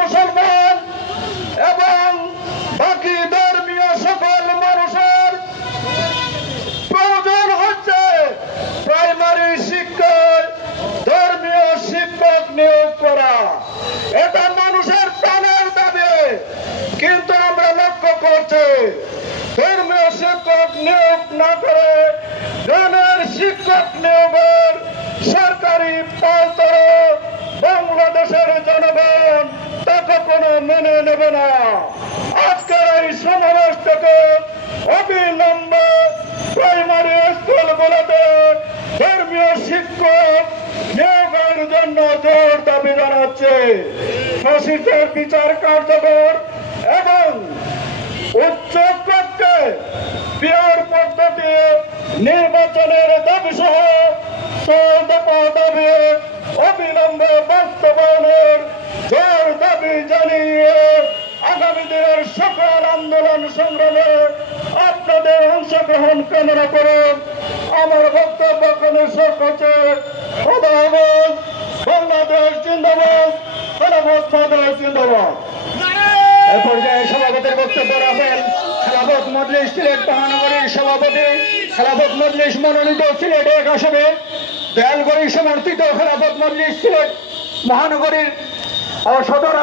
মুসলমান এবং বাকি ধর্মীয় সকল মানুষের প্রয়োজন হচ্ছে প্রাইমারি শিক্ষায় ধর্মীয় শিক্ষক নিয়োগ করা। এটা মানুষের প্রাণের দাবি, কিন্তু আমরা লক্ষ্য করছি ধর্মীয় শিক্ষক নিয়োগ না করে তাকে কোনো মেনে নেবে না। আজকের এই সমাবেশ থেকে অবিলম্বে প্রাইমারি স্কুলগুলোতে ধর্মীয় শিক্ষক নিয়োগের জন্য জোর দাবি জানাচ্ছে। শোষিতের বিচার কার্যকর এবং উচ্চ কক্ষে পিয়ার পদ্ধতি নির্বাচনের দাবি সহ দফা দাবি অবিলম্বে বাস্তবায়নের জোর জানিয়ে আগামী দিনের সকল আন্দোলন সংগ্রামে আপনাদের অংশগ্রহণ কামনা করুন আমার বক্তব্য কোনো শেষ হচ্ছে বাংলাদেশ জিন্দাবাদ খেলাফত বাংলাদেশ জিন্দাবাদ। এ পর্যায়ে সভাপতির বক্তব্য রাখেন খেলাফত মজলিস সিলেট মহানগরীর সভাপতি খেলাফত মজলিস মনোনীত সিলেট এক আসনে দয়ালগড়ি সমর্থিত খেলাফত মজলিস সিলেট মহানগরীর সদর